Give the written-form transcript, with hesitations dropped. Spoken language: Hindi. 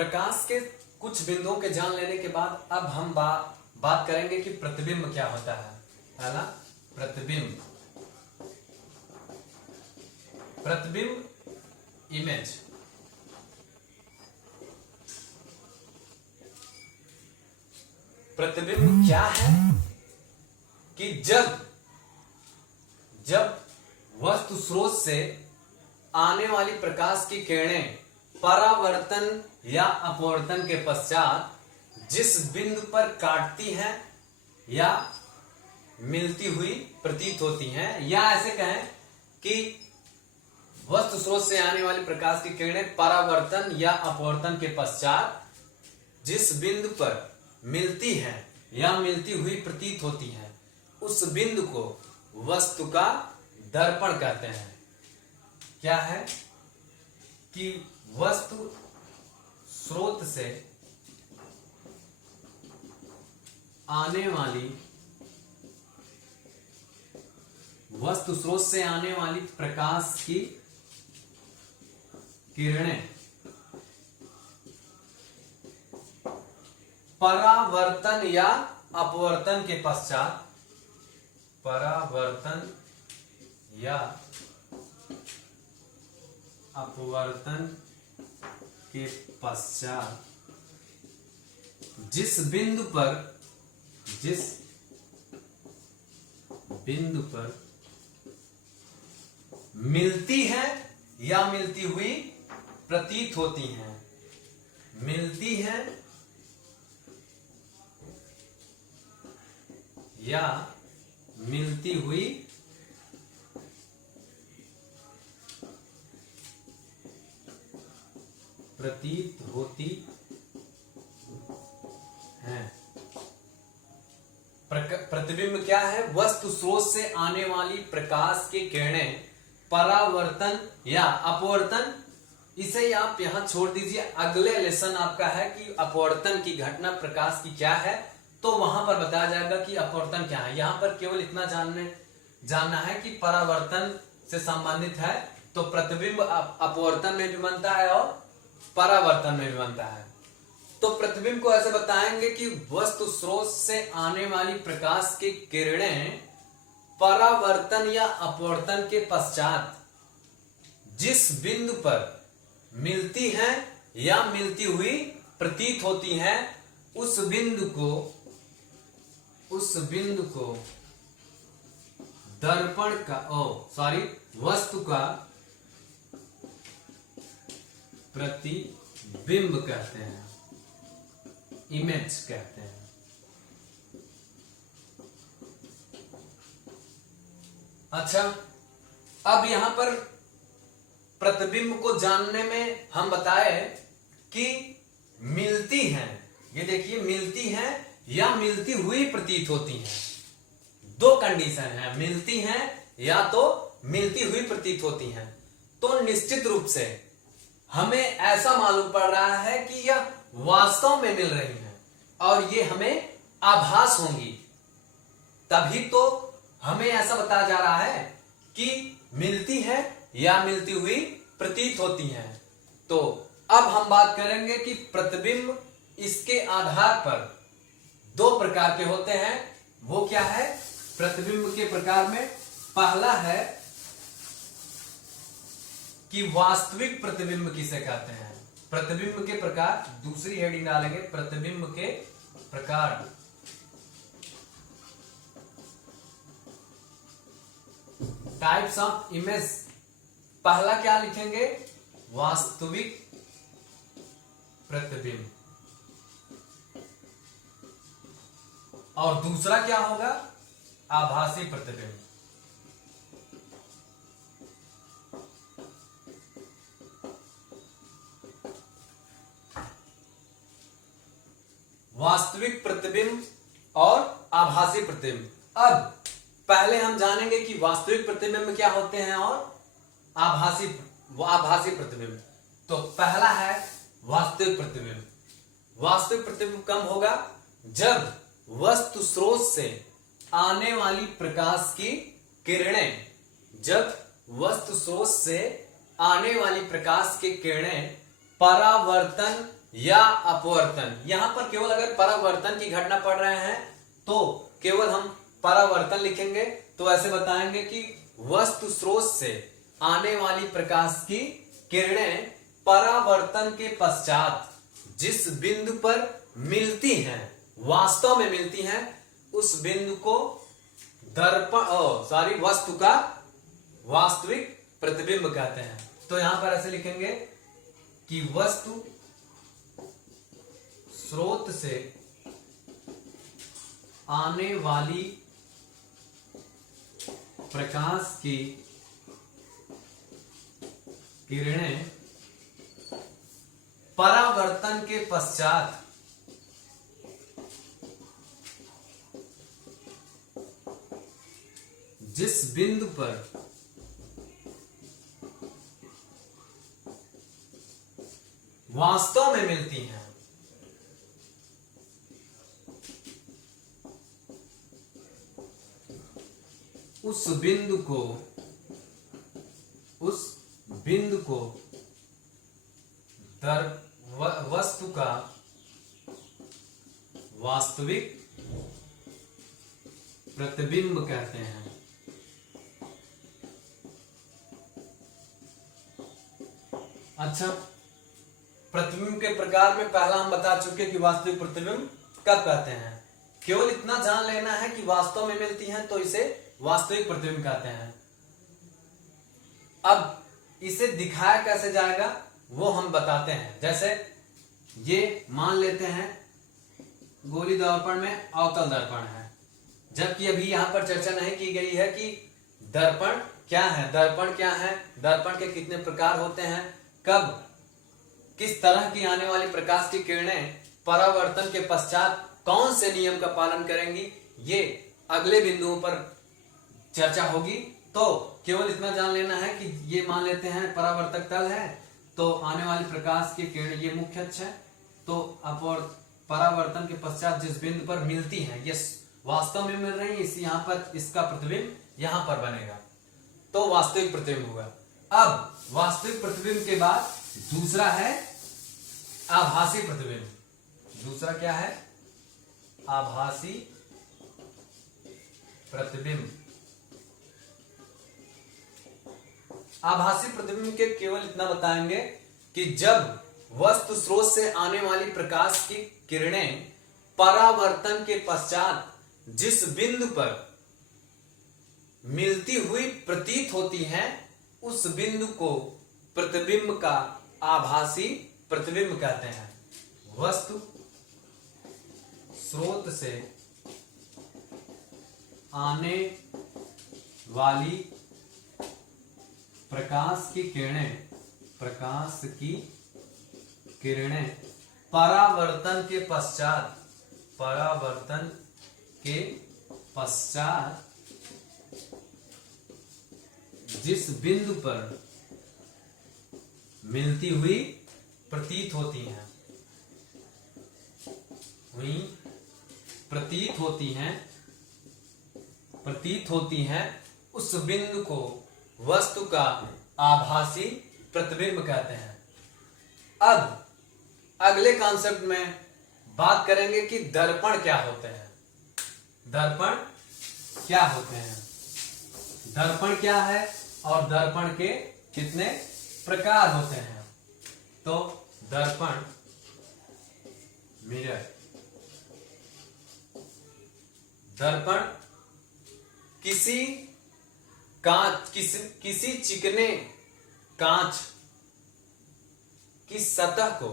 प्रकाश के कुछ बिंदुओं के जान लेने के बाद अब हम बात करेंगे कि प्रतिबिंब क्या होता है। पहला प्रतिबिंब, प्रतिबिंब इमेज। प्रतिबिंब क्या है कि जब वस्तु स्रोत से आने वाली प्रकाश की किरणें परावर्तन या अपवर्तन के पश्चात जिस बिंदु पर काटती हैं या मिलती हुई प्रतीत होती हैं, या ऐसे कहें कि वस्तु स्रोत से आने वाली प्रकाश की किरणें परावर्तन या अपवर्तन के पश्चात जिस बिंदु पर मिलती हैं या मिलती हुई प्रतीत होती हैं, उस बिंदु को वस्तु का दर्पण कहते हैं। क्या है कि वस्तु स्रोत से आने वाली प्रकाश की किरणें परावर्तन या अपवर्तन के पश्चात, परावर्तन या अपवर्तन के पश्चात जिस बिंदु पर मिलती है या मिलती हुई प्रतीत होती हैं, मिलती है या मिलती हुई प्रतीत होती है। प्रतिबिंब क्या है? वस्तु स्रोत से आने वाली प्रकाश की किरणें परावर्तन या अपवर्तन, इसे आप यहां छोड़ दीजिए। अगले लेसन आपका है कि अपवर्तन की घटना प्रकाश की क्या है, तो वहां पर बताया जाएगा कि अपवर्तन क्या है। यहां पर केवल इतना जानना है कि परावर्तन से संबंधित है, तो प्रतिबिंब अपवर्तन में भी बनता है और परावर्तन में भी बनता है। तो प्रतिबिंब को ऐसे बताएंगे कि वस्तु स्रोत से आने वाली प्रकाश की किरणें परावर्तन या अपवर्तन के पश्चात जिस बिंदु पर मिलती हैं या मिलती हुई प्रतीत होती हैं, उस बिंदु को दर्पण का वस्तु का प्रतिबिंब कहते हैं, इमेज कहते हैं। अच्छा, अब यहां पर प्रतिबिंब को जानने में हम बताए कि मिलती हैं, ये देखिए मिलती हैं या मिलती हुई प्रतीत होती हैं। दो कंडीशन है, मिलती हैं या तो मिलती हुई प्रतीत होती हैं। तो निश्चित रूप से हमें ऐसा मालूम पड़ रहा है कि यह वास्तव में मिल रही हैं और ये हमें आभास होंगी, तभी तो हमें ऐसा बताया जा रहा है कि मिलती है या मिलती हुई प्रतीत होती हैं। तो अब हम बात करेंगे कि प्रतिबिंब इसके आधार पर दो प्रकार के होते हैं। वो क्या है? प्रतिबिंब के प्रकार में पहला है कि वास्तविक प्रतिबिंब किसे कहते हैं। प्रतिबिंब के प्रकार, दूसरी हेडिंग डालेंगे, प्रतिबिंब के प्रकार। टाइप्स ऑफ इमेज, पहला क्या लिखेंगे? वास्तविक प्रतिबिंब, और दूसरा क्या होगा? आभासी प्रतिबिंब। वास्तविक प्रतिबिंब और आभासी प्रतिबिंब। अब पहले हम जानेंगे कि वास्तविक प्रतिबिंब क्या होते हैं और आभासी प्रतिबिंब। तो पहला है वास्तविक प्रतिबिंब। वास्तविक प्रतिबिंब कब होगा? जब वस्तु स्रोत से आने वाली प्रकाश की किरणें, जब वस्तु स्रोत से आने वाली प्रकाश की किरणें परावर्तन या अपवर्तन। यहां पर केवल अगर परावर्तन की घटना पढ़ रहे हैं तो केवल हम परावर्तन लिखेंगे। तो ऐसे बताएंगे कि वस्तु स्रोत से आने वाली प्रकाश की किरणें परावर्तन के पश्चात जिस बिंदु पर मिलती हैं, वास्तव में मिलती हैं, उस बिंदु को वस्तु का वास्तविक प्रतिबिंब कहते हैं। तो यहां पर ऐसे लिखेंगे कि वस्तु स्रोत से आने वाली प्रकाश की किरणें परावर्तन के पश्चात जिस बिंदु पर वास्तव में मिलती हैं, उस बिंदु को वस्तु का वास्तविक प्रतिबिंब कहते हैं। अच्छा, प्रतिबिंब के प्रकार में पहला हम बता चुके कि वास्तविक प्रतिबिंब कब कहते हैं। केवल इतना जान लेना है कि वास्तव में मिलती हैं तो इसे वास्तविक प्रतिबिंब कहते हैं। अब इसे दिखाया कैसे जाएगा वो हम बताते हैं। जैसे ये मान लेते हैं गोली दर्पण में अवतल दर्पण है, जबकि अभी यहां पर चर्चा नहीं की गई है कि दर्पण क्या है, दर्पण क्या है, दर्पण के कितने प्रकार होते हैं, कब किस तरह की आने वाली प्रकाश की किरणें परावर्तन के पश्चात कौन से नियम का पालन करेंगी, ये अगले बिंदुओं पर चर्चा होगी। तो केवल इतना जान लेना है कि ये मान लेते हैं परावर्तक तल है, तो आने वाली प्रकाश की किरण ये मुख्य अक्ष है, तो परावर्तन के पश्चात जिस बिंदु पर मिलती हैं ये वास्तव में मिल रही है, इस यहाँ पर इसका प्रतिबिंब यहां पर बनेगा, तो वास्तविक प्रतिबिंब होगा। अब वास्तविक प्रतिबिंब के बाद दूसरा है आभासी प्रतिबिंब। दूसरा क्या है? आभासी प्रतिबिंब। आभासी प्रतिबिंब के केवल इतना बताएंगे कि जब वस्तु स्रोत से आने वाली प्रकाश की किरणें परावर्तन के पश्चात जिस बिंदु पर मिलती हुई प्रतीत होती हैं, उस बिंदु को प्रतिबिंब का आभासी प्रतिबिंब कहते हैं। वस्तु स्रोत से आने वाली प्रकाश की किरणें परावर्तन के पश्चात जिस बिंदु पर मिलती हुई प्रतीत होती हैं, उस बिंदु को वस्तु का आभासी प्रतिबिंब कहते हैं। अब अगले कॉन्सेप्ट में बात करेंगे कि दर्पण क्या होते हैं। दर्पण क्या होते हैं, दर्पण क्या है और दर्पण के कितने प्रकार होते हैं। तो दर्पण, मिरर, दर्पण किसी चिकने कांच की सतह को